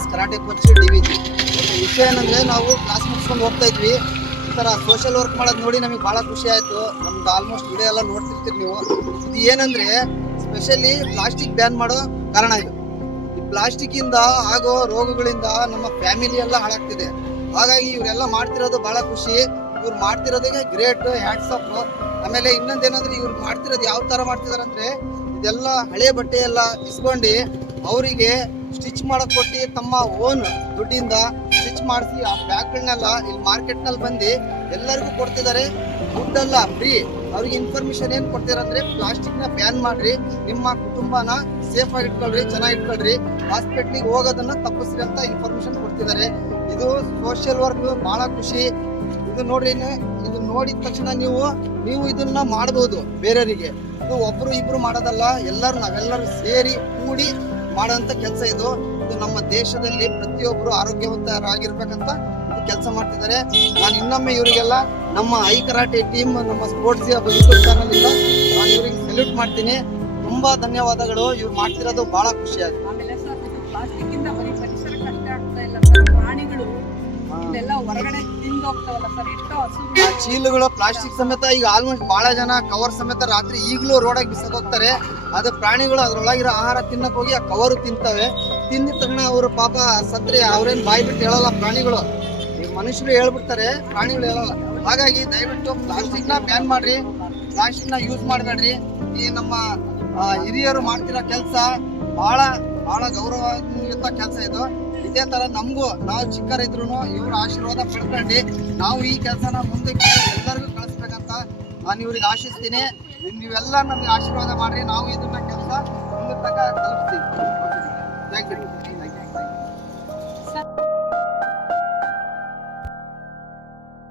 Srinivas karate coach DVG. ವಿಷಯ ಏನಂದ್ರೆ ನಾವು ಕ್ಲಾಸ್ ಮುಗಿಸ್ಕೊಂಡು ಹೋಗ್ತಾ ಇದ್ವಿ, ಈ ಥರ ಸೋಷಿಯಲ್ ವರ್ಕ್ ಮಾಡೋದು ನೋಡಿ ನಮಗೆ ಭಾಳ ಖುಷಿ ಆಯಿತು. ನಮ್ದು ಆಲ್ಮೋಸ್ಟ್ ವಿಡಿಯೋ ಎಲ್ಲ ನೋಡ್ತಿರ್ತೀರಿ ನೀವು. ಇದು ಏನಂದ್ರೆ ಸ್ಪೆಷಲಿ ಪ್ಲಾಸ್ಟಿಕ್ ಬ್ಯಾನ್ ಮಾಡೋ ಕಾರಣ ಇದು. ಈ ಪ್ಲಾಸ್ಟಿಕ್ಕಿಂದ ಆಗೋ ರೋಗಗಳಿಂದ ನಮ್ಮ ಫ್ಯಾಮಿಲಿ ಎಲ್ಲ ಹಾಳಾಗ್ತಿದೆ. ಹಾಗಾಗಿ ಇವರೆಲ್ಲ ಮಾಡ್ತಿರೋದು ಭಾಳ ಖುಷಿ. ಇವ್ರು ಮಾಡ್ತಿರೋದಕ್ಕೆ ಗ್ರೇಟ್, ಹ್ಯಾಟ್ಸ್ ಆಫ್. ಆಮೇಲೆ ಇನ್ನೊಂದೇನಂದ್ರೆ ಇವ್ರು ಮಾಡ್ತಿರೋದು ಯಾವ ಥರ ಮಾಡ್ತಿದಾರೆ ಅಂದರೆ, ಇದೆಲ್ಲ ಹಳೆ ಬಟ್ಟೆ ಎಲ್ಲ ಇಸ್ಕೊಂಡು ಅವರಿಗೆ ಸ್ಟಿಚ್ ಮಾಡಕ್ ಕೊಟ್ಟು ತಮ್ಮ ಓನ್ ದುಡ್ಡಿಂದ ಸ್ಟಿಚ್ ಮಾಡಿಸಿ ಆ ಬ್ಯಾಗ್ಗಳನ್ನೆಲ್ಲ ಇಲ್ಲಿ ಮಾರ್ಕೆಟ್ನಲ್ಲಿ ಬಂದು ಎಲ್ಲರಿಗೂ ಕೊಡ್ತಿದ್ದಾರೆ. ದುಡ್ಡೆಲ್ಲ ಫ್ರೀ. ಅವ್ರಿಗೆ ಇನ್ಫಾರ್ಮೇಶನ್ ಏನು ಕೊಡ್ತಿದ್ದಾರೆ ಅಂದರೆ, ಪ್ಲಾಸ್ಟಿಕ್ನ ಬ್ಯಾನ್ ಮಾಡ್ರಿ, ನಿಮ್ಮ ಕುಟುಂಬನ ಸೇಫ್ ಆಗಿ ಇಟ್ಕೊಳ್ರಿ, ಚೆನ್ನಾಗಿ ಇಟ್ಕೊಳ್ರಿ, ಹಾಸ್ಪಿಟ್ಲಿಗೆ ಹೋಗೋದನ್ನ ತಪ್ಪಿಸ್ರಿ ಅಂತ ಇನ್ಫಾರ್ಮೇಶನ್ ಕೊಡ್ತಿದ್ದಾರೆ. ಇದು ಸೋಷಿಯಲ್ ವರ್ಕ್ ಭಾಳ ಖುಷಿ. ಇದು ನೋಡ್ರಿ, ಇದು ನೋಡಿದ ತಕ್ಷಣ ನೀವು ಇದನ್ನ ಮಾಡಬಹುದು ಬೇರೆಯವರಿಗೆ. ಇದು ಒಬ್ರು ಇಬ್ರು ಮಾಡೋದಲ್ಲ, ನಾವೆಲ್ಲರೂ ಸೇರಿ ಕೂಡಿ ಮಾಡೋಂಥ ಕೆಲಸ ಇದು. ನಮ್ಮ ದೇಶದಲ್ಲಿ ಪ್ರತಿಯೊಬ್ಬರು ಆರೋಗ್ಯವಂತರಾಗಿರ್ಬೇಕಂತ ಕೆಲಸ ಮಾಡ್ತಿದ್ದಾರೆ. ನಾನು ಇನ್ನೊಮ್ಮೆ ಇವರಿಗೆಲ್ಲ ನಮ್ಮ ಐ ಕರಾಟೆ ಟೀಮ್, ನಮ್ಮ ಸ್ಪೋರ್ಟ್ಸ್ ಯೂಟ್ಯೂಬ್ ಚಾನಲ್ ಇಂದ ನಾನು ಇವರಿಗೆ ಸಲ್ಯೂಟ್ ಮಾಡ್ತೀನಿ. ತುಂಬಾ ಧನ್ಯವಾದಗಳು. ಇವ್ರು ಮಾಡ್ತಿರೋದು ಬಹಳ ಖುಷಿ ಆಗುತ್ತೆ. ಆಮೇಲೆ ಸರ್, ಪ್ಲಾಸ್ಟಿಕ್ ಇಂದ ಬರೀ ಪರಿಸರಕ್ಕೆ ಅಷ್ಟೇ ಆಗ್ತಾ ಇಲ್ಲ ಸರ್, ಪ್ರಾಣಿಗಳು ಇದೆಲ್ಲ ಹೊರಗಡೆ ತಿಂದು ಹೋಗ್ತಾವಲ್ಲ ಸರ್, ಎಷ್ಟೋ ಹಸು ಚೀಲಗಳು ಪ್ಲಾಸ್ಟಿಕ್ ಸಮೇತ ಈಗ ಆಲ್ಮೋಸ್ಟ್ ಬಹಳ ಜನ ಕವರ್ ಸಮೇತ ರಾತ್ರಿ ಈಗಲೂ ರೋಡಾಗಿ ಬಿಸಾಕ್ ಹೋಗ್ತಾರೆ. ಅದು ಪ್ರಾಣಿಗಳು ಅದ್ರೊಳಗಿರೋ ಆಹಾರ ತಿನ್ನಕ್ ಹೋಗಿ ಆ ಕವರು ತಿಂತವೆ. ತಿಂದಿದ ತಕ್ಷಣ ಅವರು ಪಾಪ ಸತ್ರೆ ಅವ್ರೇನ್ ಬಾಯಿ ಬಿಟ್ಟು ಹೇಳಲ್ಲ ಪ್ರಾಣಿಗಳು. ಈಗ ಮನುಷ್ಯರು ಹೇಳ್ಬಿಡ್ತಾರೆ, ಪ್ರಾಣಿಗಳು ಹೇಳಲ್ಲ. ಹಾಗಾಗಿ ದಯವಿಟ್ಟು ಪ್ಲಾಸ್ಟಿಕ್ ನ ಬ್ಯಾನ್ ಮಾಡ್ರಿ, ಪ್ಲಾಸ್ಟಿಕ್ ನ ಯೂಸ್ ಮಾಡಬೇಡ್ರಿ. ಈ ನಮ್ಮ ಹಿರಿಯರು ಮಾಡ್ತಿರೋ ಕೆಲಸ ಬಹಳ ಗೌರವಾನ್ವಿತ ಕೆಲಸ ಇದು. ಇದೇ ತರ ನಮಗೂ, ನಾವು ಚಿಕ್ಕರಿದ್ರು ಇವ್ರ ಆಶೀರ್ವಾದ ಪಡ್ಕೊಂಡು ನಾವು ಈ ಕೆಲಸನ ಮುಂದಕ್ಕೆ ಎಲ್ಲರಿಗೂ ಕಳಿಸ್ಬೇಕಂತ ನಾನು ಇವ್ರಿಗೆ ಆಶಿಸ್ತೀನಿ. ನೀವೆಲ್ಲ ನಮ್ಗೆ ಆಶೀರ್ವಾದ ಮಾಡ್ರಿ, ನಾವು ಇದನ್ನ ಕೆಲಸ ಮುಂದೆ ತನಕ ತಲುಪ್ತೀವಿ. Thank you.